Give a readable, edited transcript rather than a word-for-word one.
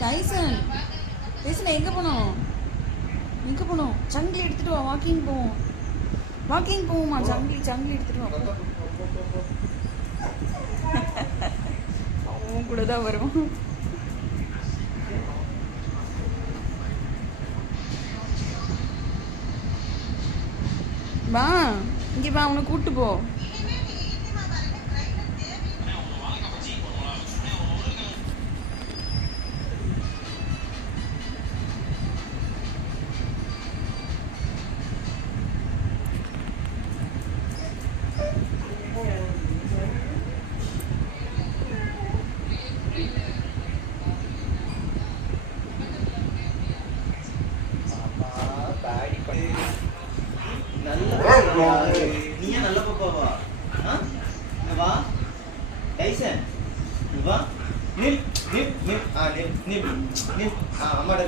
Tyson Tyson எங்கே போனோம்? எங்கே போனோம்? சங்கிலி எடுத்துகிட்டு வா, வாக்கிங் போவோம். வாக்கிங் போவோமா? சங்கிலி எடுத்துகிட்டு வா. அவன் கூட தான் வருவான். வா இங்கே வா, அவனை கூப்பிட்டு போ. நீ நல்ல பாப்பாவா? வா டைசன், வா நில் நில் நில் நில் நில் நில். அம்மாட